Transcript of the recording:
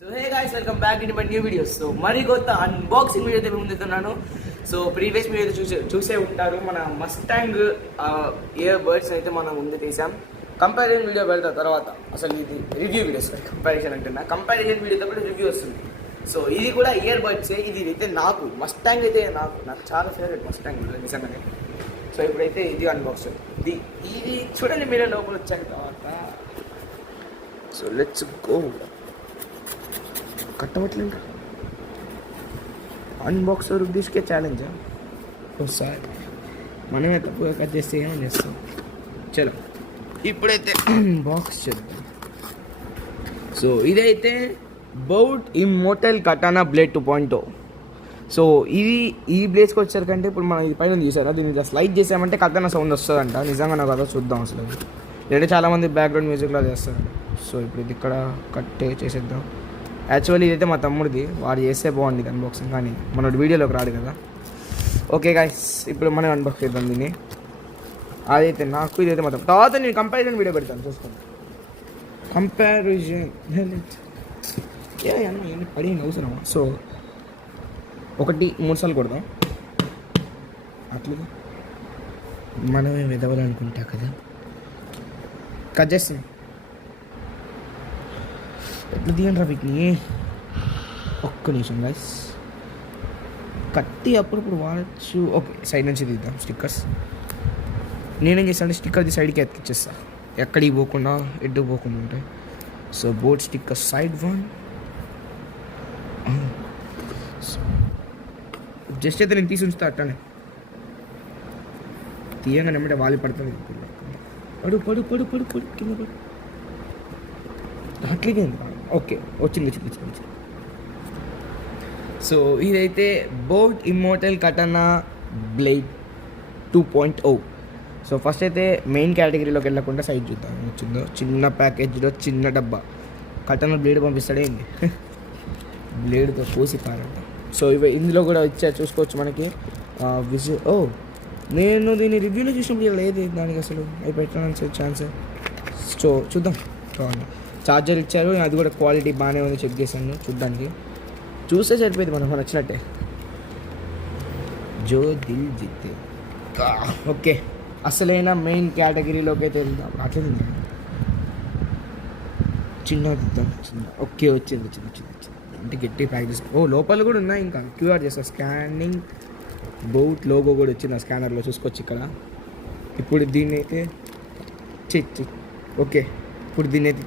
So hey guys, welcome back in my new videos. So మరి కొత్త unboxing video అయితే ముందుతున్నాను. So previous video చూసే ఉంటారు. మన మస్టాంగ్ ఇయర్ బడ్స్ అయితే మనం ముందు తీసాం. కంపారిజన్ వీడియో పెడతా తర్వాత. అసలు ఇది రివ్యూ వీడియోస్, కంపారిజన్ అంటున్నా. కంపారిజన్ వీడియోతో కూడా రివ్యూ వస్తుంది. సో ఇది కూడా ఇయర్ బడ్స్. ఇది అయితే నాకు మస్టాంగ్ అయితే నాకు చాలా ఫేవరెట్ మస్టాంగ్ నిజంగానే. సో ఇప్పుడైతే ఇది అన్బాక్స్. ఇది చూడండి మీరే లోపల వచ్చాక తర్వాత. So let's go. కట్టవట్లేదు అన్బాక్స్ రుద్దిష్కే ఛాలెంజ్ ఒకసారి మనమే తప్పుగా కట్ చేస్తే ఏమని చేస్తాం. చలో ఇప్పుడైతే బాక్స్ చేద్దాం. సో ఇదైతే బౌట్ ఇమ్మోర్టల్ కటానా బ్లేడ్ 2.0. సో ఈ బ్లేడ్స్కి వచ్చేసరికంటే ఇప్పుడు మనం ఇది పైన చూసారా, దీన్ని ఇలా స్లైడ్ చేసామంటే కటానా సౌండ్ వస్తుందంట. నిజంగా నాకు అదో చూద్దాం అసలు. లేదంటే చాలామంది బ్యాక్గ్రౌండ్ మ్యూజిక్లో చేస్తారు. సో ఇప్పుడు ఇది ఇక్కడ కట్ చేసేద్దాం. యాక్చువల్లీ ఇదైతే మా తమ్ముడిది, వాడు చేస్తే బాగుంది అన్బాక్సింగ్, కానీ మన వీడియోలోకి రాడు కదా. ఓకే గాయ్స్, ఇప్పుడు మనం అన్బాక్స్ చేద్దాం దీన్ని. అదైతే నాకు ఇదైతే మొత్తం తర్వాత నేను కంపారిజన్ వీడియో పెడతాను, చూసుకోండి. కంపారిజన్ అన్న పడి అవసరమా? సో 1-3 సార్లు కొడదాం. అట్లా మనమే వెదవాలనుకుంటా కదా. కట్ చేస్తాం. ఎట్లా తీయండి రా వీటిని. ఒక్క నిమిషం గైస్, కత్తి అప్పుడప్పుడు వాడచ్చు. ఓకే, సైడ్ నుంచి తీద్దాం స్టిక్కర్స్. నేనేం చేస్తాను, స్టిక్కర్ది సైడ్కి ఎత్తిచ్చేస్తా, ఎక్కడికి పోకుండా ఎడ్డు పోకుండా ఉంటాయి. So board sticker side 1. Just అయితే నేను తీసి ఉంచుతా అట్టానే. తీయంగా నమ్మితే వాలి పడుతుంది. పడు పడు పడు పడు పడు కింద పడు. అట్లగే ఓకే, వచ్చింది. సో ఇదైతే bout immortal కటానా blade 2.0. So first అయితే మెయిన్ కేటగిరీలోకి వెళ్ళకుండా సైడ్ చూద్దాం వచ్చిందో. చిన్న ప్యాకేజ్లో చిన్న డబ్బా. కటానా బ్లేడ్ పంపిస్తాడేంటి, బ్లేడ్తో కోసి పారంట. సో ఇవి ఇందులో కూడా వచ్చా చూసుకోవచ్చు మనకి. నేను దీన్ని రివ్యూలో చూసినప్పుడు లేదు దానికి అసలు అవి పెట్టడానికి ఛాన్స్. సో చూద్దాం. చార్జర్ ఇచ్చారు, అది కూడా క్వాలిటీ బాగానే ఉంది, చెక్ చేశాను చూడ్డానికి. చూస్తే సరిపోయింది, మనకు నచ్చినట్టే. జో దిల్ జితే. ఓకే, అసలైన మెయిన్ కేటగిరీలోకి అయితే వెళ్దాం. అట్లా చిన్న ఓకే వచ్చింది. అంటే గట్టి ప్యాక్ చేసి లోపల కూడా ఉన్నాయి. ఇంకా క్యూఆర్ చేస్తా, స్కానింగ్ బౌట్ లోగో కూడా వచ్చింది ఆ స్కానర్లో, చూసుకోవచ్చు ఇక్కడ. ఇప్పుడు దీన్ని అయితే ఓకే, ఇప్పుడు దీన్ని అయితే